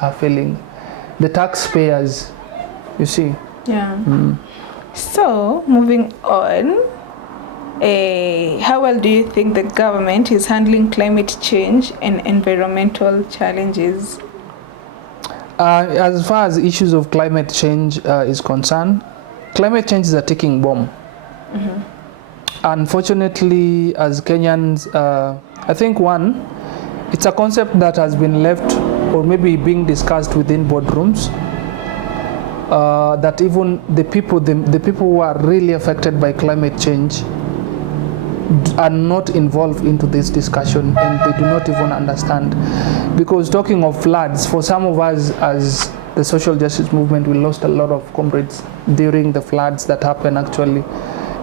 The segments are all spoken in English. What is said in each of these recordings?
are failing. The taxpayers, you see. Yeah. So, moving on, how well do you think the government is handling climate change and environmental challenges? As far as issues of climate change is concerned, climate change is a ticking bomb. Unfortunately, as Kenyans, I think it's a concept that has been left or maybe being discussed within boardrooms, that even the people who are really affected by climate change are not involved into this discussion, and they do not even understand. Because talking of floods, for some of us as the social justice movement, we lost a lot of comrades during the floods that happened actually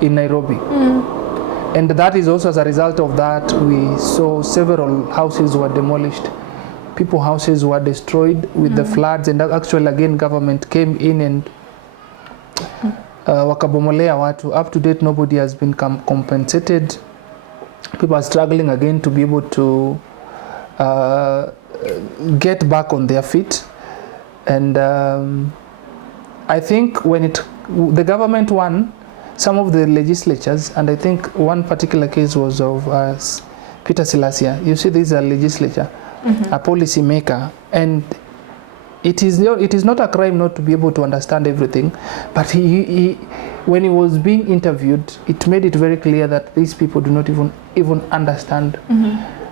in Nairobi. And that is also as a result of that, we saw several houses were demolished. People's houses were destroyed with the floods, and actually again government came in and wakabomolea watu. Up to date, nobody has been compensated. People are struggling again to be able to get back on their feet. And I think when the government won, some of the legislatures, and I think one particular case was of Peter Silasia. You see, this is a legislature, a policy maker, and it is not a crime not to be able to understand everything, but when he was being interviewed, it made it very clear that these people do not even understand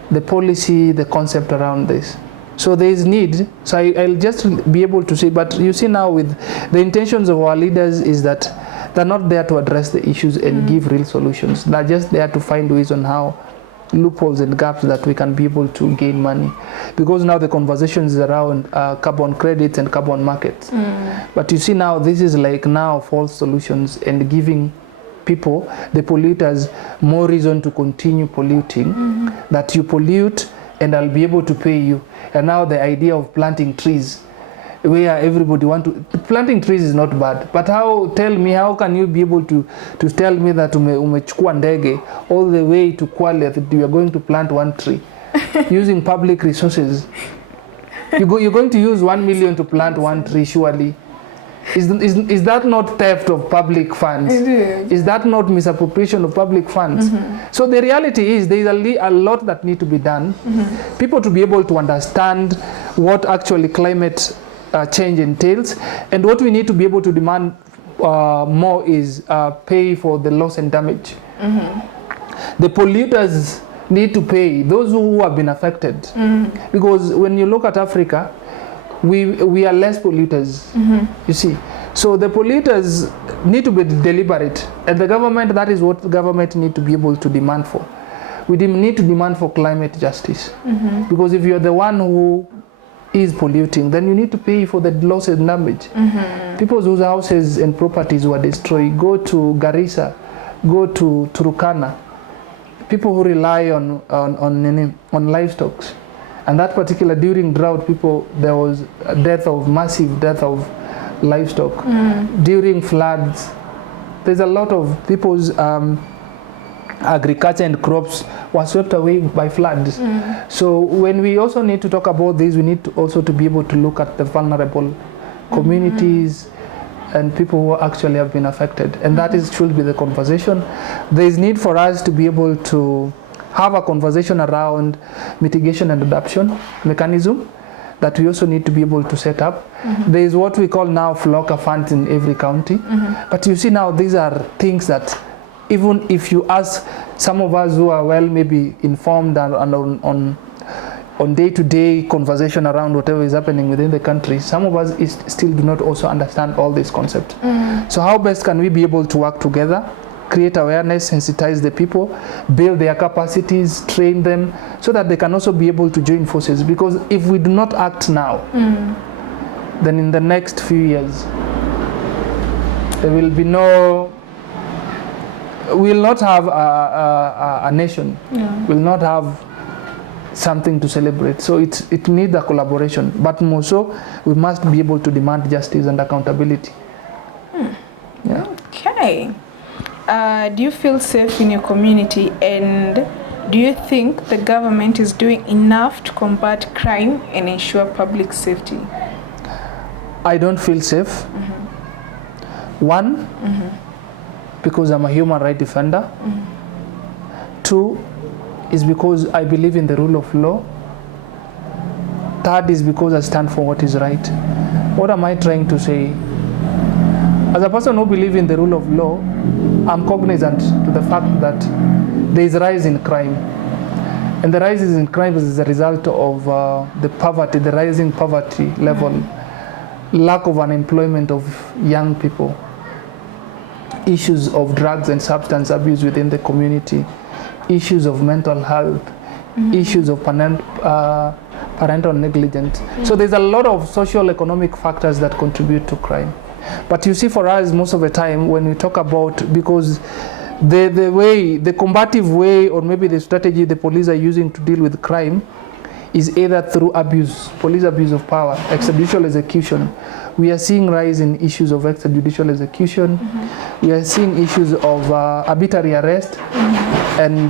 the policy, the concept around this. So there is need. So I'll just be able to say, but you see now with the intentions of our leaders is that they're not there to address the issues and give real solutions. They're just there to find ways on how loopholes and gaps that we can be able to gain money. Because now the conversation is around carbon credits and carbon markets. But you see now this is like now false solutions and giving people, the polluters, more reason to continue polluting. That you pollute and I'll be able to pay you. And now the idea of planting trees, where everybody planting trees is not bad, but how can you be able to tell me that umechukua ndege all the way to Kwale that you are going to plant one tree using public resources? You're going to use 1 million to plant one tree, surely. Is that not theft of public funds? It is. Is that not misappropriation of public funds? So the reality is there is a lot that need to be done. People to be able to understand what actually climate change entails, and what we need to be able to demand more is pay for the loss and damage. The polluters need to pay, those who have been affected, because when you look at Africa, we are less polluters, you see. So the polluters need to be deliberate, and the government, that is what the government need to be able to demand for. We need to demand for climate justice, because if you're the one who is polluting, then you need to pay for the loss and damage. People whose houses and properties were destroyed, go to Garissa, go to Turkana. People who rely on livestock, and that particular during drought, there was a massive death of livestock. During floods, there's a lot of people's agriculture and crops were swept away by floods. So when we also need to talk about this, we need to also to be able to look at the vulnerable communities and people who actually have been affected, and that should be the conversation. There is need for us to be able to have a conversation around mitigation and adaptation mechanism that we also need to be able to set up. There is what we call now FLOCA funds in every county, but you see now these are things that even if you ask some of us who are well maybe informed and on day-to-day conversation around whatever is happening within the country, some of us still do not also understand all these concepts. So how best can we be able to work together, create awareness, sensitize the people, build their capacities, train them, so that they can also be able to join forces? Because if we do not act now, then in the next few years, there will be we will not have a nation, will not have something to celebrate. So it needs a collaboration, but more so we must be able to demand justice and accountability. Okay. Do you feel safe in your community, and Do you think the government is doing enough to combat crime and ensure public safety? I don't feel safe. One, because I'm a human rights defender. Two, is because I believe in the rule of law. Third is because I stand for what is right. What am I trying to say? As a person who believes in the rule of law, I'm cognizant to the fact that there is a rise in crime. And the rise in crime is a result of the poverty, the rising poverty level, lack of unemployment of young people, issues of drugs and substance abuse within the community, issues of mental health, issues of parental negligence. So there's a lot of social economic factors that contribute to crime. But you see, for us, most of the time when we talk about, because the combative way or maybe the strategy the police are using to deal with crime is either through abuse, police abuse of power, extrajudicial execution. We are seeing rise in issues of extrajudicial execution. We are seeing issues of arbitrary arrest and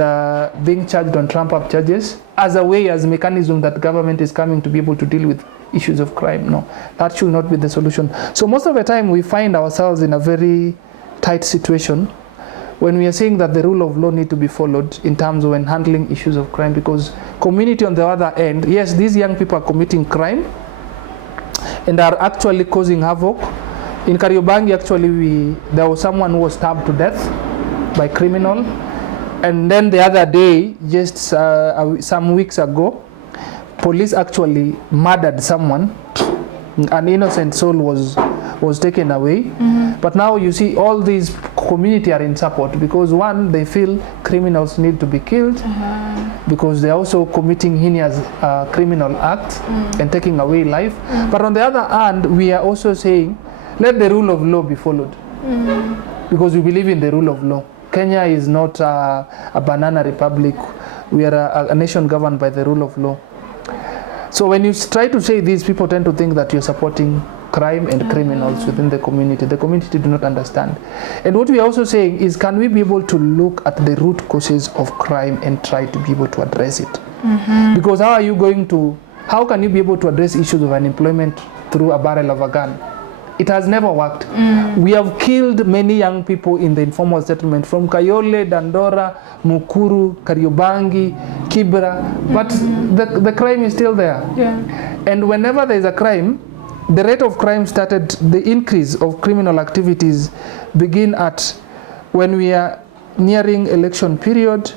being charged on trump-up charges as a way, as a mechanism that government is coming to be able to deal with issues of crime. No, that should not be the solution. So most of the time we find ourselves in a very tight situation when we are saying that the rule of law need to be followed in terms of when handling issues of crime, because community on the other end, yes, these young people are committing crime and are actually causing havoc. In Kariobangi, actually, there was someone who was stabbed to death by criminal. And then the other day, just some weeks ago, police actually murdered someone. An innocent soul was taken away. But now you see all these community are in support because one, they feel criminals need to be killed because they're also committing heinous criminal acts and taking away life. But on the other hand, we are also saying, let the rule of law be followed because we believe in the rule of law. Kenya is not a banana republic. We are a nation governed by the rule of law. So when you try to say this, people tend to think that you're supporting crime and criminals within the community. The community do not understand. And what we are also saying is, can we be able to look at the root causes of crime and try to be able to address it? Because how can you be able to address issues of unemployment through a barrel of a gun? It has never worked. We have killed many young people in the informal settlement from Kayole, Dandora, Mukuru, Kariobangi, Kibra, but the crime is still there. And whenever there is a crime, the rate of crime started, the increase of criminal activities begin at when we are nearing election period,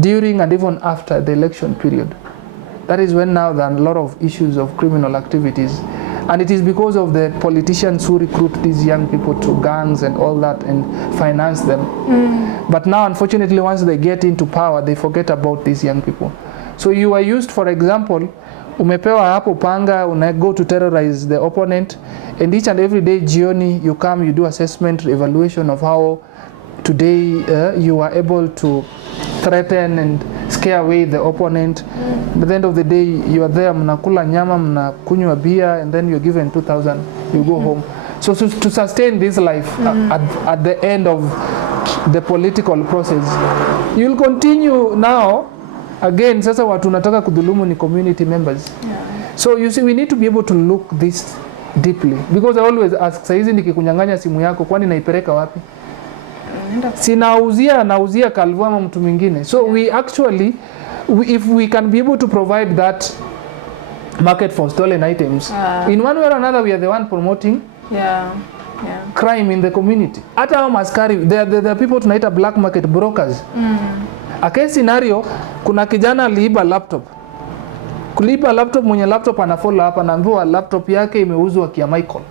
during and even after the election period. That is when now there are a lot of issues of criminal activities. And it is because of the politicians who recruit these young people to gangs and all that and finance them. But now, unfortunately, once they get into power, they forget about these young people. So you are used, for example, umepewa hapo panga, una go to terrorize the opponent, and each and every day jioni you come, you do assessment, evaluation of how today you are able to threaten and scare away the opponent. At the end of the day, you are there, mnakula nyama, mnakunywa beer, and then you're given 2,000, you go home. So to sustain this life at the end of the political process, you'll continue now. Again, sasa watu nataka kudhulumu ni community members. So you see, we need to be able to look this deeply. Because I always ask, saizi nikikunyang'anya simu yako, kwani naipeleka wapi? Nauzia Calvo ama mtu mwingine. So we actually, if we can be able to provide that market for stolen items, in one way or another, we are the one promoting crime in the community. Hata hao maskari, there are people tunaita black market brokers. A case scenario, kuna kijana aliiba laptop. Kuliba laptop, mwenye laptop anafollow hapa, anaambiwa laptop yake imeuzwa kia Michael.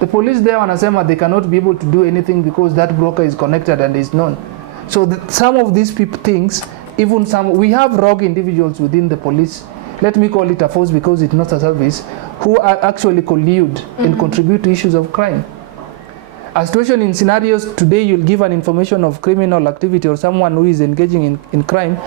The police there wanasema they cannot be able to do anything because that broker is connected and is known. So some of these things, even we have rogue individuals within the police, let me call it a force because it's not a service, who are actually collude and contribute to issues of crime. A situation in scenarios, today you'll give an information of criminal activity or someone who is engaging in crime,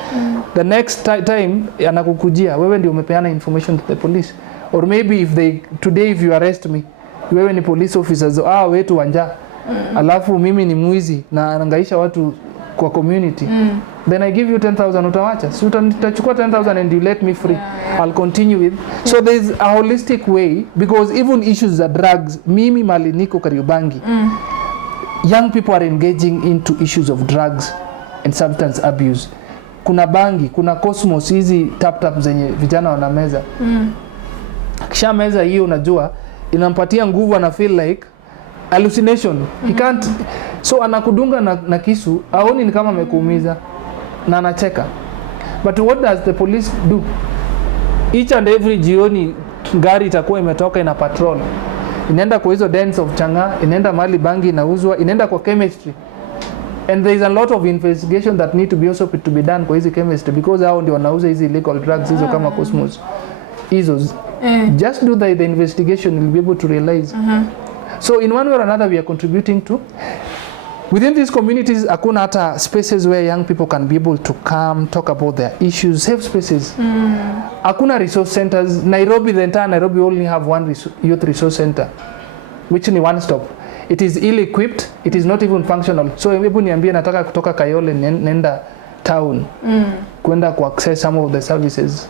the next time anakukujia, wewe ndio umepeana information to the police. Or maybe if you arrest me, wewe ni police officers, wetu wanja, alafu mimi ni mwizi na anangaisha watu kwa community, then I give you 10,000, utawacha? Si utachukua 10,000 and you let me free. I'll continue with. So there's a holistic way, because even issues za drugs, mimi mali niko Kariobangi, young people are engaging into issues of drugs and substance abuse. Kuna bangi, kuna Cosmos, hizi tap zenye vijana wanameza. Kisha meza hiyo unajua inampatia nguvu, ana feel like hallucination. He can't, so anakudunga na kisu, aoni ni kama amekuumiza na anacheka. But what does the police do? Each and every jioni gari itakuwa imetoka ina patrol, inaenda kwa hizo dens of changa, inaenda mali bangi inauzwa, inaenda kwa chemistry, and there is a lot of investigation that need to be also to be done kwa hizi chemistry, because hao ndio wanauza hizi illegal drugs hizo kama Cosmos hizo. Just do the investigation, you'll be able to realize. So in one way or another we are contributing to. Within these communities, hakuna hata spaces where young people can be able to come, talk about their issues, safe spaces. Hakuna resource centers. Nairobi, the entire Nairobi only have one youth resource center, which ni one stop. It is ill-equipped, it is not even functional. So hebu niambie nataka kutoka Kayole nenda town, kwenda ku access some of the services.